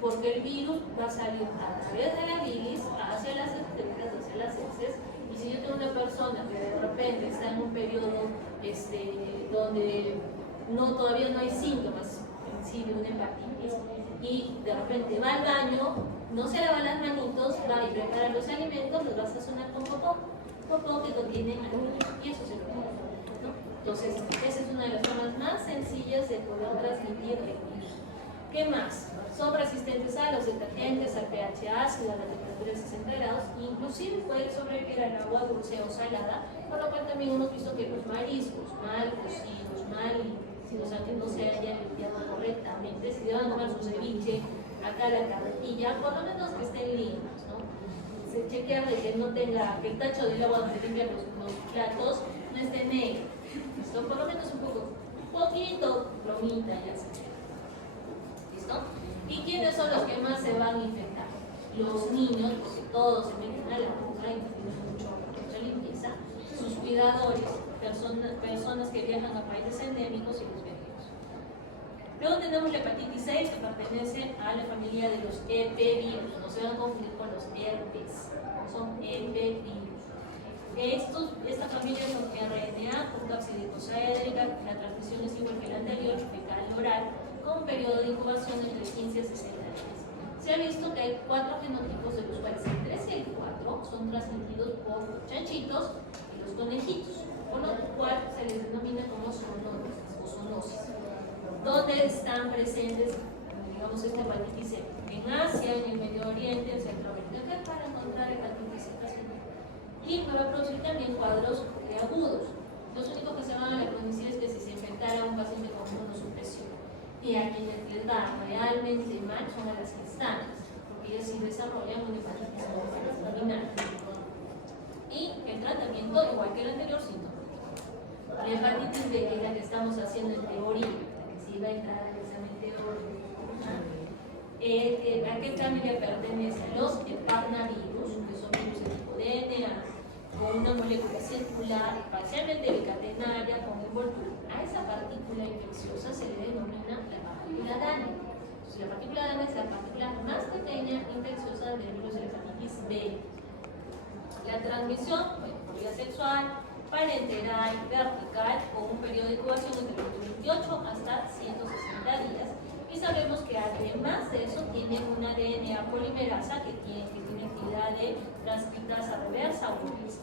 Porque el virus va a salir a través de la bilis hacia las excretas, hacia las heces. Y si yo tengo una persona que de repente está en un periodo donde todavía no hay síntomas en sí de una hepatitis y de repente va al baño, no se lava las manitos, va y prepara los alimentos, los va a sazonar con popó que contiene alimentos y eso se lo come, ¿no? Entonces, esa es una de las formas más sencillas de poder transmitir el virus. ¿Qué más? Son resistentes a los detergentes, al pH ácido, a la temperatura de 60 grados, inclusive pueden sobrevivir al agua dulce o salada, por lo cual también hemos visto que los mariscos mal cocidos, si los antes no se hayan limpiado correctamente, si deban tomar su ceviche, acá la carretilla, por lo menos que estén limpios, ¿no? Se chequea de que no tenga, que el tacho del agua donde limpian los platos no esté negro, ¿listo? Por lo menos un poquito, bromita, ya se ¿listo? ¿Y quiénes son los que más se van a infectar? Los niños, porque todos se meten a la boca y tienen mucha limpieza, sus cuidadores, personas que viajan a países endémicos y los bebés. Luego tenemos la hepatitis C, que pertenece a la familia de los herpesvirus, no se van a confundir con los herpes, son herpesvirus. Esta familia son RNA con cápside cosaédrica, la transmisión es igual que la anterior, fecal oral, con un periodo de incubación entre 15 a 60 días. Se ha visto que hay 4 genotipos, de los cuales el 3 y el 4 son transmitidos por los chanchitos y los conejitos, por lo cual se les denomina como zoonosis o zoonosis, donde están presentes, digamos, esta hepatitis C en Asia, en el Medio Oriente, en Centroamérica, para encontrar hepatitis C y para producir también cuadros agudos. Los únicos que se van a reconocer es que si se infectara un paciente con inmunosupresión. Y a quienes les da realmente mal son a las gestanas, porque ellas sí desarrollan una hepatitis terminal. Y el tratamiento, igual que el anterior, sintomático. La hepatitis B, que es la que estamos haciendo en teoría, que sí va a entrar al examen teórico. ¿A qué familia pertenece? Los heparnavirus, que son virus de tipo DNA, con una molécula circular, parcialmente bicatenaria, con envoltura. A esa partícula infecciosa se le denomina la partícula DANA. Entonces, la partícula DANA es la partícula más pequeña infecciosa del virus de la hepatitis B. La transmisión, por vía sexual, parenteral, vertical, con un periodo de incubación entre 28 hasta 160 días. Y sabemos que además de eso tiene una DNA polimerasa que tiene actividad de transcriptasa reversa o reversa.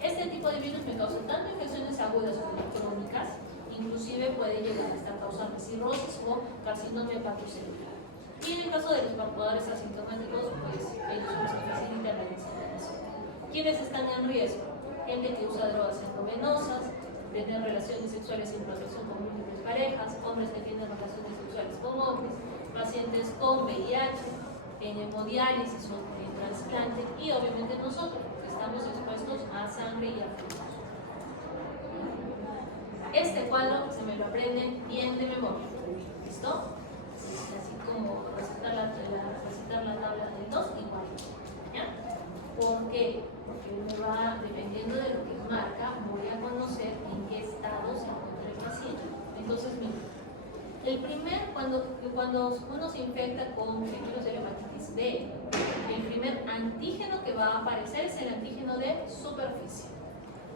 Este tipo de virus me causa tanto infecciones agudas como crónicas, inclusive puede llegar a estar causando cirrosis o carcinoma hepatocelular. Y en el caso de los evacuadores asintomáticos, pues ellos son los que facilitan la diseminación. ¿Quiénes están en riesgo? Gente que usa drogas endovenosas, tener relaciones sexuales sin protección con múltiples parejas, hombres que tienen relaciones sexuales con hombres, pacientes con VIH, en hemodiálisis o en trasplante, y obviamente nosotros, que estamos expuestos a sangre y a fluidos. Este cuadro se me lo aprenden bien de memoria. ¿Listo? Así como recitar la tabla del 2 igual. ¿Ya? ¿Por qué? Porque me va, dependiendo de lo que marca, voy a conocer en qué estado se encuentra el paciente. Entonces, mira, el primer, cuando uno se infecta con el virus de la hepatitis B, el primer antígeno que va a aparecer es el antígeno de superficie.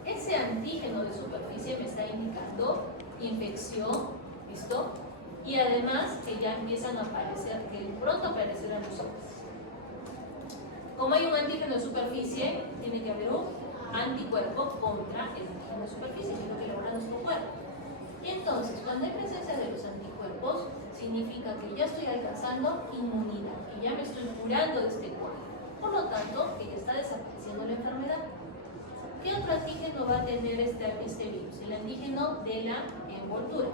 Ese antígeno de superficie me está indicando infección, ¿listo? Y además que ya empiezan a aparecer, que pronto aparecerán los ojos. Como hay un antígeno de superficie, tiene que haber un anticuerpo contra el antígeno de superficie, que es lo que logra nuestro cuerpo. Y entonces, cuando hay presencia de los anticuerpos, si significa que ya estoy alcanzando inmunidad, que ya me estoy curando de este cuadro. Por lo tanto, que ya está desapareciendo la enfermedad. ¿Qué otro antígeno va a tener este virus? El antígeno de la envoltura.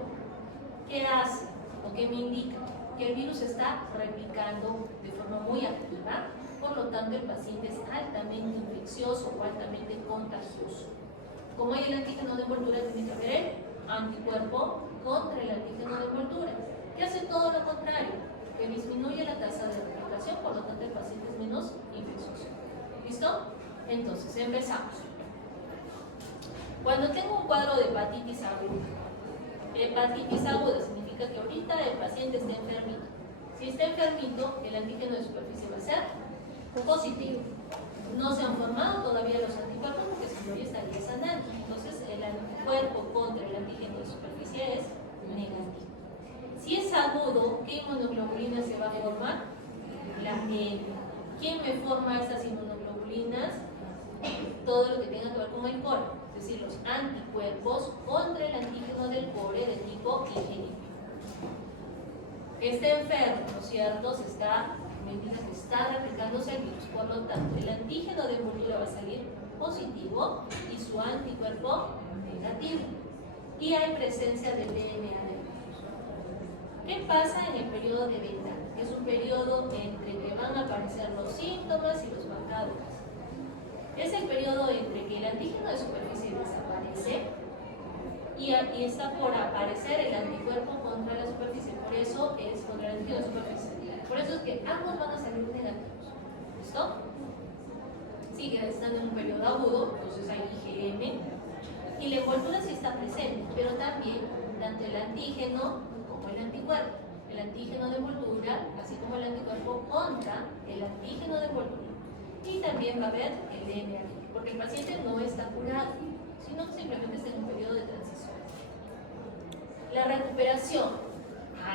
¿Qué hace o qué me indica? Que el virus está replicando de forma muy activa, por lo tanto el paciente es altamente infeccioso o altamente contagioso. Como hay el antígeno de envoltura, tiene que haber el anticuerpo contra el antígeno de envoltura, que hace todo lo contrario, que disminuye la tasa de replicación, por lo tanto el paciente es menos infeccioso. ¿Listo? Entonces, empezamos. Cuando tengo un cuadro de hepatitis aguda significa que ahorita el paciente está enfermito. Si está enfermito, el antígeno de superficie va a ser positivo. No se han formado todavía los anticuerpos porque si no ya estaría sanando. Entonces el anticuerpo contra el antígeno de superficie es negativo. Si es agudo, ¿qué inmunoglobulina se va a formar? La M. ¿Quién me forma estas inmunoglobulinas? Todo lo que tenga que ver con el core, es decir, los anticuerpos contra el antígeno del core de tipo IgG. Está enfermo, ¿no es cierto? Se está replicándose el virus, por lo tanto el antígeno de envoltura va a salir positivo y su anticuerpo negativo. Y hay presencia del DNA del virus. ¿Qué pasa en el periodo de beta? Es un periodo entre que van a aparecer los síntomas y los marcadores. Es el periodo entre que el antígeno de superficie desaparece y está por aparecer el anticuerpo contra la superficie. Por eso es contra el antígeno de superficie. Por eso es que ambos van a salir negativos. ¿Listo? Sigue estando en un periodo agudo, entonces hay IgM. Y la envoltura sí está presente, pero también tanto el antígeno como el anticuerpo. El antígeno de envoltura, así como el anticuerpo contra el antígeno de envoltura. Y también va a haber el DNA, porque el paciente no está curado, sino que simplemente está en un periodo de transición. La recuperación.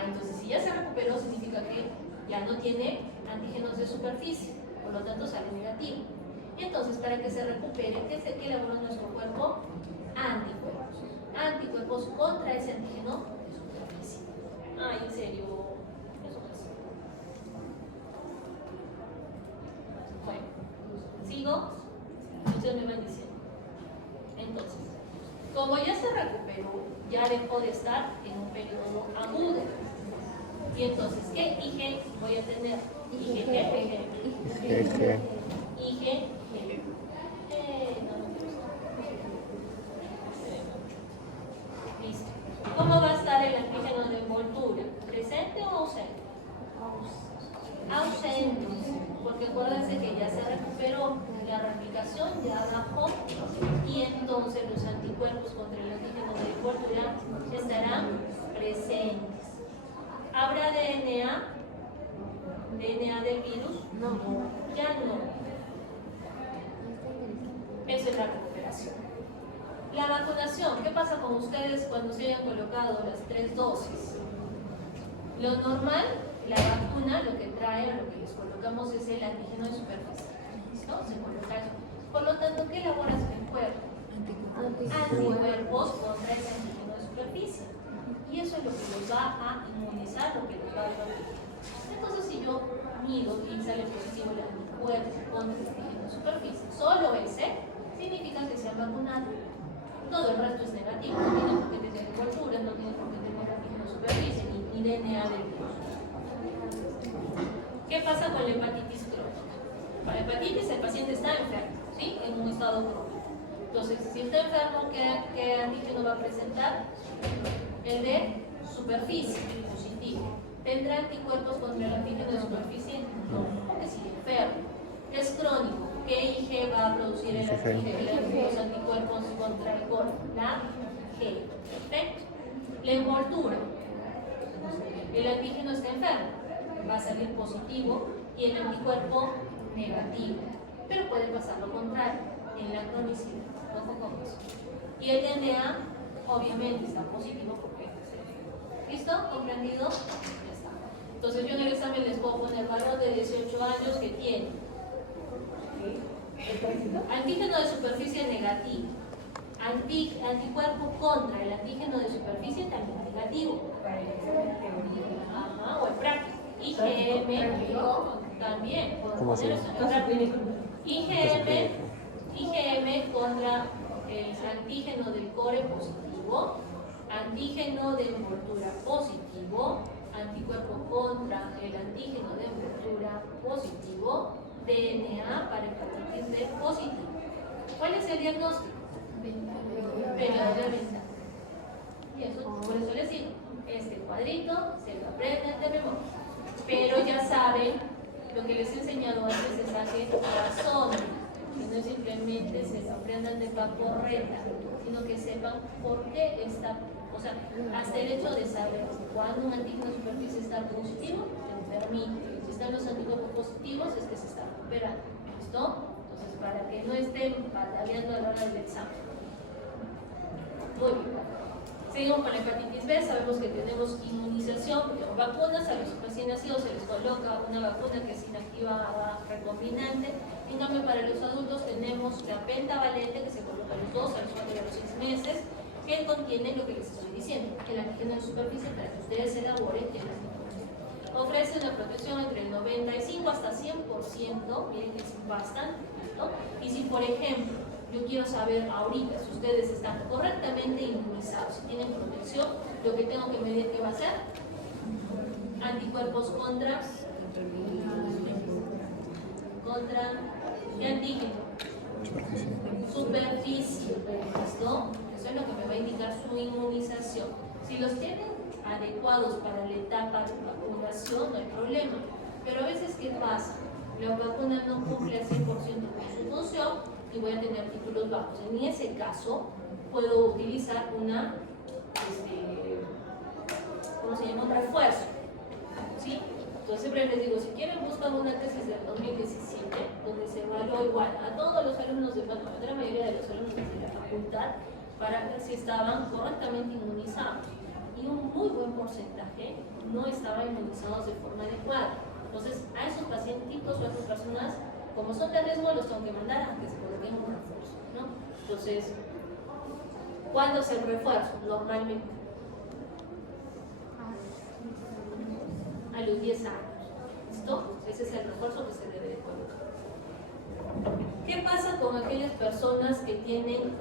Entonces si ya se recuperó, significa que ya no tiene antígenos de superficie, por lo tanto sale negativo. Y entonces para que se recupere, ¿qué elabora nuestro cuerpo? Anticuerpos. Anticuerpos contra ese antígeno de superficie. En serio. Eso es. Bueno, sigo. Ustedes me van diciendo. Entonces, como ya se recuperó, ya dejó de estar en un periodo agudo. Y entonces, ¿qué IG voy a tener? IgG. Listo. ¿Cómo va a estar el antígeno de envoltura? ¿Presente o ausente? Ausente. Porque acuérdense que ya se recuperó la replicación, ya bajó, y entonces los anticuerpos contra el antígeno de envoltura estarán presentes. ¿Habrá DNA? ¿DNA del virus? No, ya no. Eso es la recuperación. La vacunación, ¿qué pasa con ustedes cuando se hayan colocado las 3 dosis? Lo normal, la vacuna, lo que trae, lo que les colocamos es el antígeno de superficie. ¿Listo? Se coloca eso. Por lo tanto, ¿qué elaboras en el cuerpo? Anticuerpos contra ese antígeno de superficie. Y eso es lo que los va a inmunizar, lo que los va a proteger. Entonces, si yo mido y sale positivo el anticuerpo contra el antígeno de superficie, solo ese significa que se han vacunado. Todo el resto es negativo, no tiene por qué tener envoltura, no tiene por qué tener antígeno de superficie ni DNA del virus. ¿Qué pasa con la hepatitis crónica? Para la hepatitis el paciente está enfermo, ¿sí? En un estado crónico. Entonces, si está enfermo, ¿qué antígeno va a presentar? El de superficie, positivo. ¿Tendrá anticuerpos contra el antígeno de superficie? No, porque sigue enfermo. Es crónico. ¿Qué IG va a producir los anticuerpos contra el core? La G. Perfecto. La envoltura. El antígeno está enfermo. Va a salir positivo y el anticuerpo negativo. Pero puede pasar lo contrario, en la cronicidad. Ojo con eso. Y el DNA, obviamente, está positivo porque ¿listo? ¿Comprendido? Ya está. Entonces yo en el examen les puedo poner valor de 18 años que tiene. Antígeno de superficie negativo. anticuerpo contra el antígeno de superficie también negativo. Ajá, o el práctico. IgM también. ¿Cómo así? IgM contra el antígeno del core positivo, antígeno de envoltura positivo, anticuerpo contra el antígeno de envoltura positivo, DNA para hepatitis B positivo. ¿Cuál es el diagnóstico? Periodo de ventana. Y eso, por eso les digo, este cuadrito se lo aprenden de memoria. Pero ya saben, lo que les he enseñado antes es a que razonen, que no simplemente se aprendan de paporreta, sino que sepan por qué está, o sea, hasta el hecho de saber cuando un antígeno de superficie está positivo, se permite. Si están los anticuerpos positivos, es que se está recuperando. ¿Listo? Entonces, para que no estén batallando a la hora del examen. Muy bien. Seguimos con la hepatitis B. Sabemos que tenemos inmunización con vacunas. A los recién nacidos se les coloca una vacuna que es inactiva recombinante. En cambio, para los adultos tenemos la pentavalente que se coloca a los 2, a los 4 y a los 6 meses, que contiene lo que les estoy diciendo, el antígeno de superficie para que ustedes elaboren el antígeno. Ofrece una protección entre el 95 hasta 100%, miren que es bastante alto. Y si, por ejemplo, yo quiero saber ahorita si ustedes están correctamente inmunizados, si tienen protección, lo que tengo que medir, ¿qué va a ser? Anticuerpos contra ¿qué antígeno? Superficie. ¿Listo? Eso es lo que me va a indicar su inmunización. Si los tienen adecuados para la etapa de vacunación, no hay problema. Pero a veces, ¿qué pasa? La vacuna no cumple al 100% con su función y voy a tener títulos bajos. En ese caso, puedo utilizar una, ¿cómo se llama? Un refuerzo. ¿Sí? Entonces siempre les digo, si quieren buscan una tesis del 2017, donde se evaluó igual a todos los alumnos de la mayoría de los alumnos de la facultad, para ver si estaban correctamente inmunizados. Y un muy buen porcentaje no estaban inmunizados de forma adecuada. Entonces, a esos pacientitos o a esas personas, como son de riesgo, los tengo que mandar a que se coloquen un refuerzo, ¿no? Entonces, ¿cuándo es el refuerzo? Normalmente a los 10 años. ¿Listo? Ese es el refuerzo que se debe de colocar. ¿Qué pasa con aquellas personas que tienen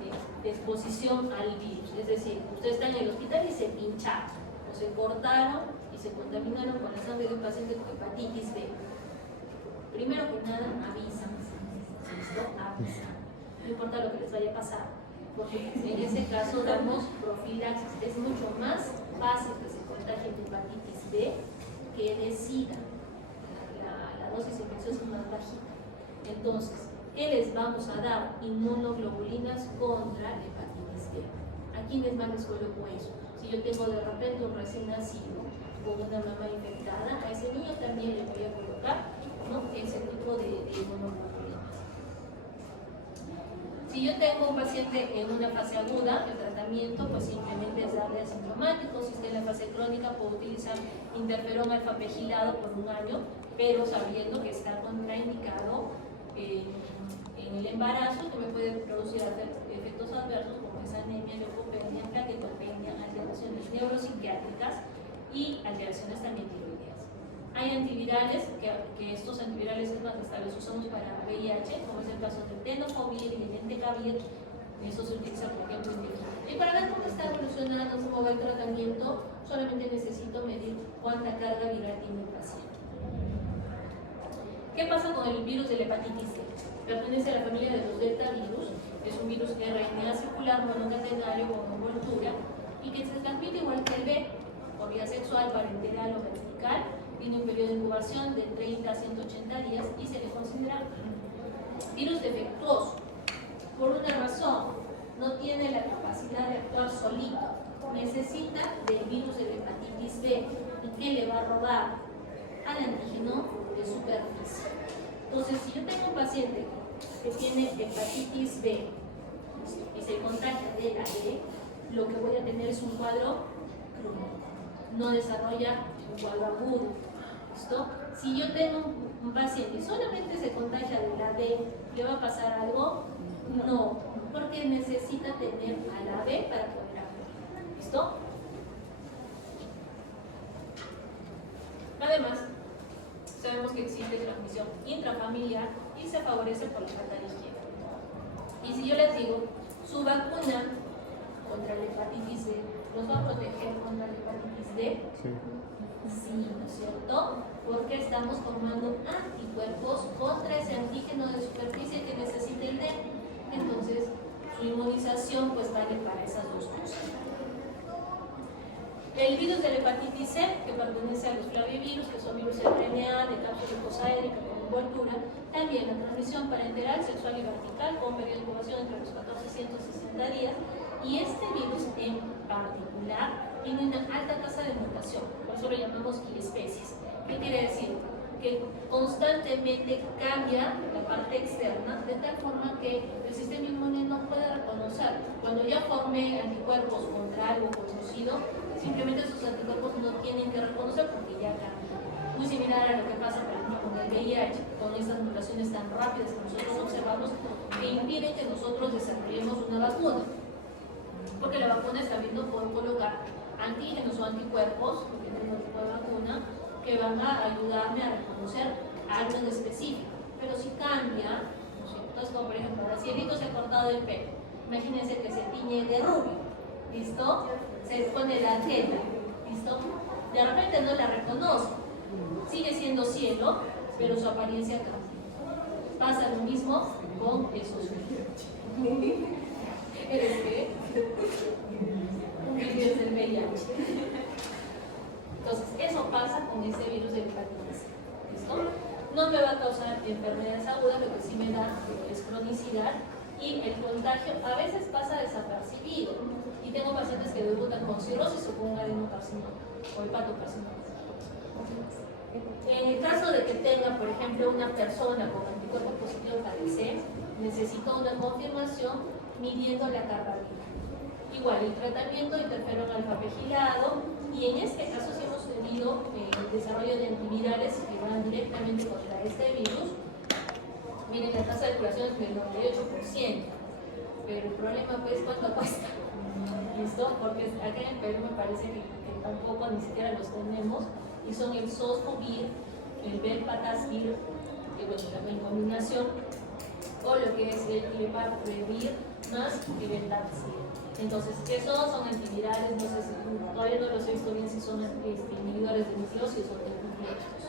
exposición al virus? Es decir, ustedes están en el hospital y se pincharon, o se cortaron y se contaminaron con la sangre de un paciente con hepatitis B. Primero que nada, avisan. ¿Listo? Avisan. No importa lo que les vaya a pasar, porque en ese caso damos profilaxis. Es mucho más fácil que se contagien de hepatitis B que de SIDA. La dosis infecciosa es más bajita. Entonces, ¿qué les vamos a dar? Inmunoglobulinas contra la hepatitis B. ¿A quiénes más les coloco eso? Si yo tengo de repente un recién nacido con una mamá infectada, a ese niño también le voy a colocar, ¿no?, ese tipo de inmunoglobulinas. Si yo tengo un paciente en una fase aguda, el tratamiento pues simplemente es darle asintomático. Si está en la fase crónica, puedo utilizar interferón alfa-pegilado por 1 año, pero sabiendo que está contraindicado en el embarazo, que me puede producir efectos adversos como es anemia, leucopenia, plaquetopenia, alteraciones neuropsiquiátricas y alteraciones también tiroideas. Hay antivirales, que estos antivirales es más, hasta los usamos para VIH, como es el caso del tenofovir y el entecavir. Eso se utiliza, por ejemplo, en Bélgica. Y para ver cómo está evolucionando, cómo va el tratamiento, solamente necesito medir cuánta carga viral tiene el paciente. ¿Qué pasa con el virus de la hepatitis C? Pertenece a la familia de los deltavirus. Es un virus RNA circular monocatenario con envoltura y que se transmite igual que el B, por vía sexual, parenteral o vertical. Tiene un periodo de incubación de 30 a 180 días y se le considera virus defectuoso. Por una razón, no tiene la capacidad de actuar solito. Necesita del virus de la hepatitis B. ¿Y qué le va a robar? Al antígeno de superficie. Entonces, si yo tengo un paciente que tiene hepatitis B y se contagia de la B, lo que voy a tener es un cuadro crónico. No desarrolla un cuadro agudo. ¿Listo? Si yo tengo un paciente y solamente se contagia de la B, ¿le va a pasar algo? No. porque necesita tener a la B para poder actuar. ¿Listo? Además, sabemos que existe transmisión intrafamiliar y se favorece por la pata izquierda. Y si yo les digo, su vacuna contra la hepatitis D nos va a proteger contra la hepatitis D, sí, ¿no es cierto? Porque estamos formando anticuerpos contra ese antígeno de superficie que necesita el D. Entonces, su inmunización pues vale para esas dos cosas. El virus de la hepatitis C, que pertenece a los flavivirus, que son virus de RNA, de cápsula liposaédrica con envoltura, también la transmisión parenteral, sexual y vertical, con periodo de incubación entre los 14 y 160 días, y este virus en particular tiene una alta tasa de mutación, por eso lo llamamos especies. ¿Qué quiere decir? Que constantemente cambia la parte externa de tal forma que el sistema inmune no puede reconocer. Cuando ya formé anticuerpos contra algo conocido, simplemente esos anticuerpos no tienen que reconocer porque ya cambia. Muy similar a lo que pasa, por ejemplo, con el VIH, con estas mutaciones tan rápidas que nosotros observamos, que impiden que nosotros desarrollemos una vacuna. Porque la vacuna está viendo por colocar antígenos o anticuerpos, dependiendo del tipo de vacuna, que van a ayudarme a reconocer algo en específico. Pero si cambia, ¿no es cierto? Entonces, como por ejemplo, si el hito se ha cortado el pelo, imagínense que se tiñe de rubio, ¿listo? Se pone la tela, ¿listo? De repente no la reconoce, sigue siendo cielo, pero su apariencia cambia. Pasa lo mismo con esos virus. ¿Eres qué? Un virus del VIH. Entonces, eso pasa con este virus de hepatitis C. ¿Listo? No me va a causar enfermedades agudas, lo que sí me da es cronicidad, y el contagio a veces pasa desapercibido. Y tengo pacientes que debutan con cirrosis o con un adenocarcinoma o hepatocarcinoma. En el caso de que tenga, por ejemplo, una persona con anticuerpo positivo para el C, necesito una confirmación midiendo la carga viral. Igual, el tratamiento interferón alfa-pegilado, y en este caso sí hemos tenido el desarrollo de antivirales que van directamente contra este virus. Miren, la tasa de curación es del 98%, pero el problema pues, ¿cuánto cuesta? ¿Listo? Porque acá en el Perú me parece que tampoco ni siquiera los tenemos, y son el Soscovir, el Velpatasvir, que bueno, en combinación, o lo que es el Clepacrevir más el Velpatasvir. Entonces, esos son antivirales, no sé si, todavía no los he visto bien si son inhibidores de nucleósidos o de nucleósidos.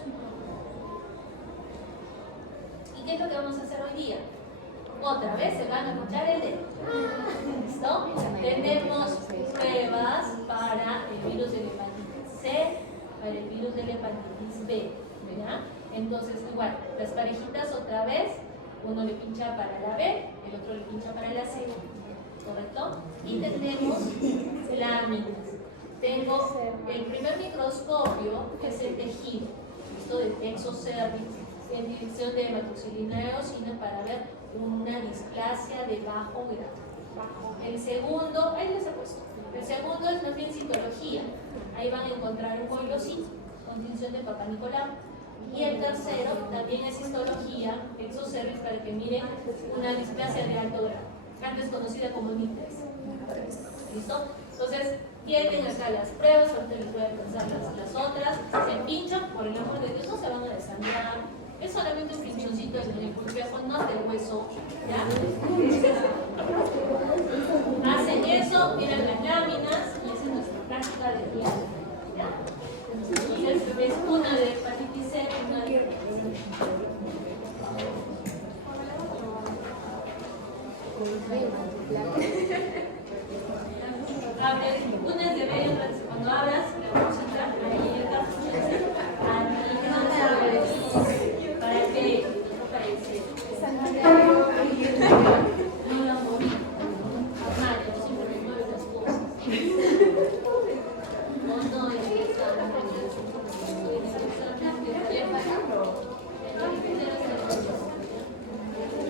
¿Y qué es lo que vamos a hacer hoy día? Otra vez se van a escuchar el dedo. ¿Listo? Tenemos pruebas para el virus de la hepatitis C, para el virus de la hepatitis B, ¿verdad? Entonces, igual, las parejitas otra vez, uno le pincha para la B, el otro le pincha para la C. ¿Correcto? Y tenemos láminas. Tengo el primer microscopio, que es el tejido, ¿listo? Del exocervix, en dirección de hematoxilina y eosina para ver una displasia de bajo grado. El segundo, ahí les he puesto. El segundo es más bien citología. Ahí van a encontrar un coilocito con tinción de Papá Nicolau. Y el tercero también es histología, exocervix, para que miren una displasia de alto grado, antes conocida como NIT3. ¿Listo? Entonces, tienen acá las pruebas, ahorita les voy a alcanzar las otras. Se pinchan, por el amor de Dios, no se van a desangrar. Es solamente un pinchoncito en el pulpejo, no es del hueso. ¿Ya? Hacen eso, miran las láminas, y esa es nuestra práctica de día. ¿Ya? Entonces, es una de hepatitis C, una de abres, una es de B y otra es cuando abras la bolsita, ahí está, para el B, no para el C. No la moví. Amalia, yo siempre me muevo las cosas. No,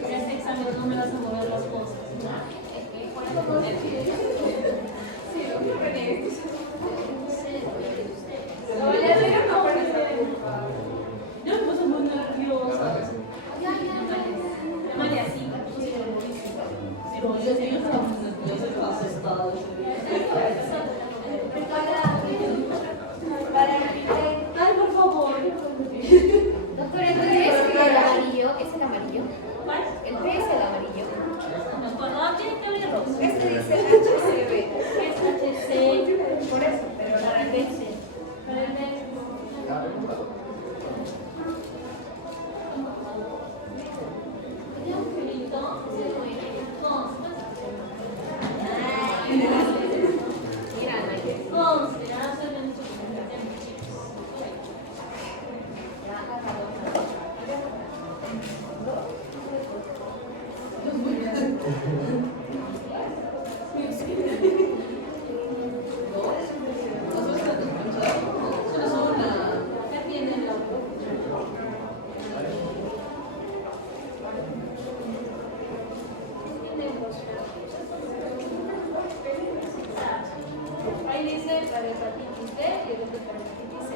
este examen no me vas a mover las cosas. Yo me puse muy nerviosa. Amalia, sí, yo sí lo moví. dice para hepatitis B y el otro para hepatitis C.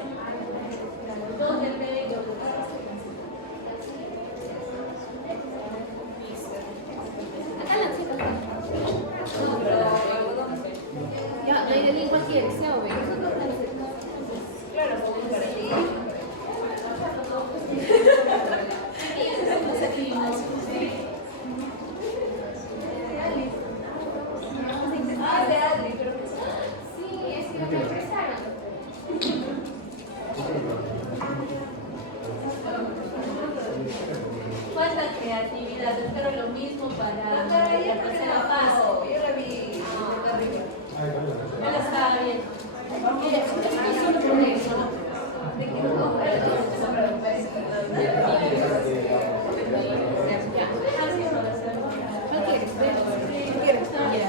Los dos del B y los dos para Acá la chica. no, pero Ya, la idea igual quiere, sea o B. claro, para ti. Ah, de Adri, creo que sí. Sí, es que lo que empezaron. Falta creatividad, espero lo mismo para la tercera fase. Yo la vi de arriba. Yo la estaba viendo. Mire, es solo por eso. De que no comprar todo eso para un país. ¿Cuál quieres? ¿B? ¿Qué quieres? Ya.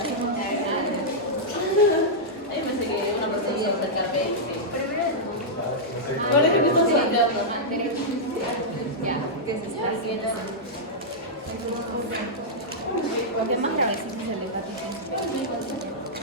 Ahí me que una procedida acercarme. Ahora que me estás hablando. Ya, que se está haciendo.